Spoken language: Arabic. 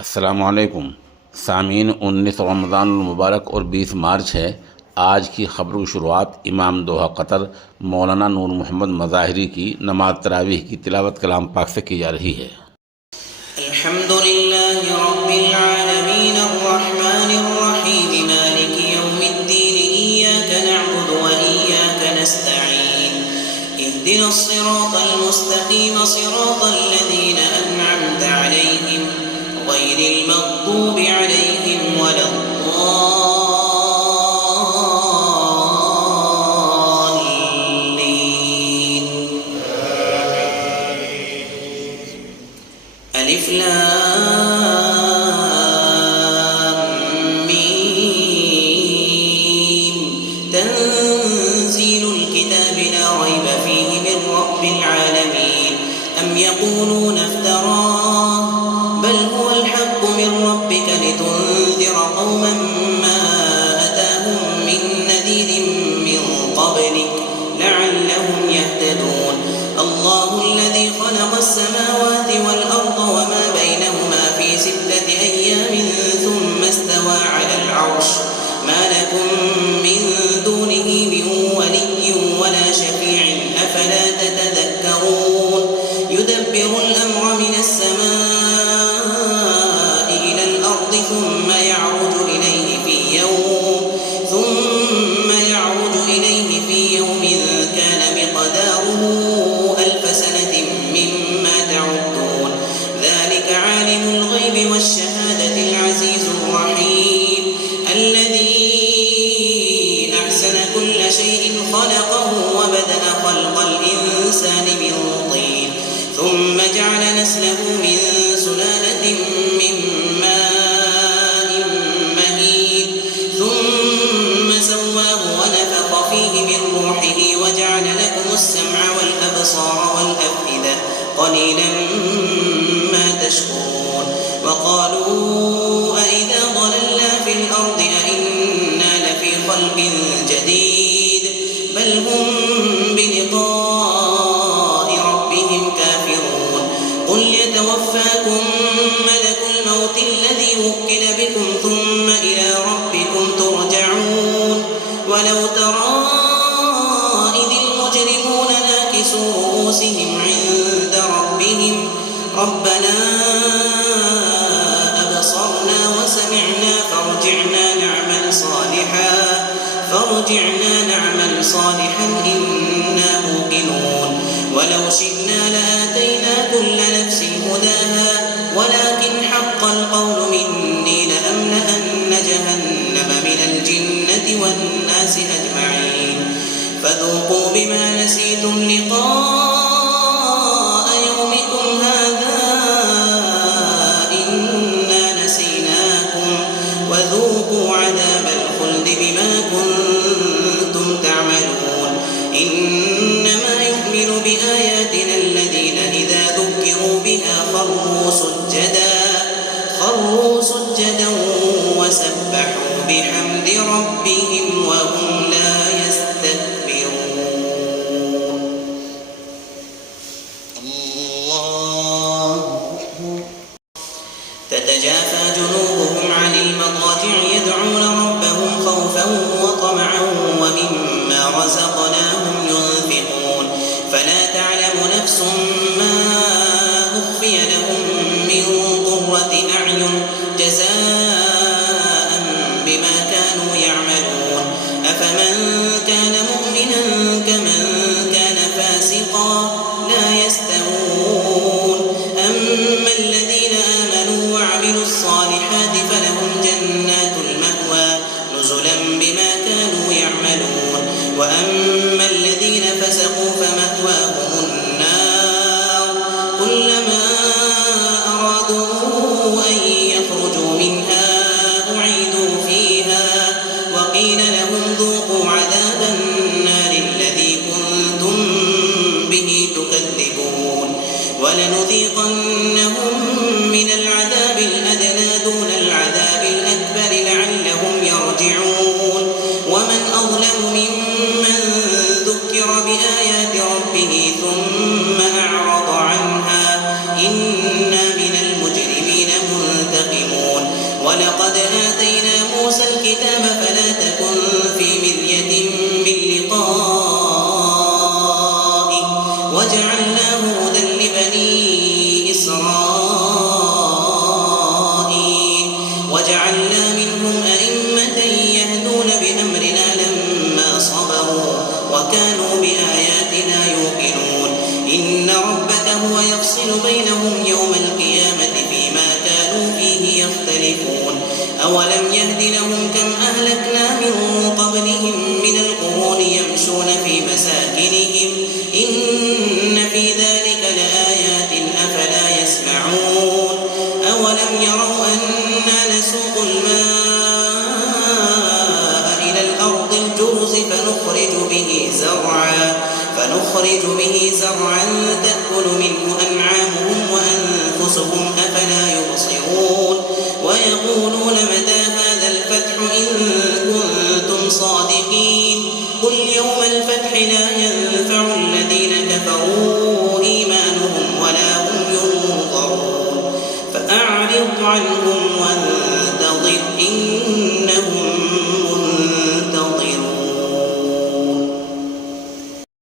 अस्सलामुअलैकुम सामीन। 19 रमज़ान मुबारक और 20 मार्च है। आज की ख़बर की शुरुआत इमाम दोहा कतर मौलाना नूर मोहम्मद मज़ाहिरी की नमाज तरावीह की तिलावत कलाम पाक से की जा रही है। अल्हम्दुलिल्लाहि रब्बिल आलमीन अर्रहमानिर रहीम मालिकि यौमिद्दीन इय्याका नअबुदु व इय्याका नस्तईन इहदिनस सिरातल मुस्तक़ीम सिरातल लज़ीना अनअमता अलैहिम गैरिल मग़्दूबि अलैहिम वलद्दाल्लीन। अलिफ लाम मीम तंज़ीलुल किताबि ला रैब फ़ीहि मिन रब्बिल आलमीन। अम यक़ूलूना इफ़्तराह बल हुवल हक़्क़ु मिन रब्बिका लितुन्ज़िरा क़ौमन मा अताहुम मिन नज़ीरिन मिन क़ब्लिक लअल्लहुम यहतदून। अल्लाहु अल्लज़ी ख़लक़स समावाति वल अर्द वमा बैनहुमा फ़ी 6 अय्यामिन थुम्मा इस्तवा अलल अर्श मा लकुम मिन दूनिही मिन वलिय्यिन वला शफ़ी'इन अफ़ला ततज़क्करून। युदब्बिरुल अम्रा मिनस समाइ इलल अर्दि थुम्मा यअरुजु इलैहि फ़ी यौमिन कान मिक़दारुहु ألف سنة مما تعدون ذلك عالم الغيب والشهادة العزيز الرحيم الذي أحسن كل شيء خلقه وبدأ خلق الإنسان من طين ثم جعل نسله من سلالة من ماء مهين ثم سواه ونفخ فيه من روحه وجعل لكم السمع والأبصار والأفئدة قليلا ما تشكرون. وقالوا أئذا ضللنا في الأرض أئنا لفي خلق جديد بل هم بلقاء ربهم كافرون. قل يتوفاكم ملك الموت الذي وكل بكم ثم إلى ربكم ترجعون. ولو ترى إذ المجرمون ناكسوا رؤوسهم عند ربهم ربنا أبصرنا وسمعنا فارجعنا نعمل صالحا إنا موقنون. ولو شئنا لآتينا كل نفس هداها ولكن حق القول مني لأملأن جهنم من الجنة والناس أجمعين. فذوقوا بما نسيتم لقاء يومكم هذا إنا نسيناكم وذوقوا عذاب الخلد بما كنتم تعملون. إنما يؤمن بآياتنا الذين إذا ذكروا بها خروا سجدا وسبحوا بحمد ربهم وهم لا يستكبرون. الله تتجافى جنوبهم عن المضاجع يدعون ربهم خوفا وطمعا ومما رزقناهم ينفقون. فلا تعلم نفس ما أخفي لهم من قرة أعين جزاء بما كانوا يعملون. أفمن كان مؤمنا كمن كان فاسقا لا يستوون. أما الذين آمنوا وعملوا الصالحات فلهم جنات المأوى ولقد آتينا موسى الكتاب فلا تكن في مرية من لقائه وجعلناه هدى لبني إسرائيل وجعلنا منهم أئمة يهدون بأمرنا لما صبروا وكانوا بآياتنا يوقنون إن ربك هو يفصل بينهم يوم القيامة فيما كانوا فيه يختلفون أولم يهد لهم كم أهلكنا من قبلهم من القرون يمشون في مساكنهم إن في ذلك لآيات أفلا يسمعون أولم يروا أنا نسوق الماء إلى الأرض الجرز فنخرج به زرعا تأكل منه أنعامهم وأنفسهم أفلا يبصرون ويقولون متى هذا الفتح إن كنتم صادقين قل يوم الفتح لا ينفع الذين كفروا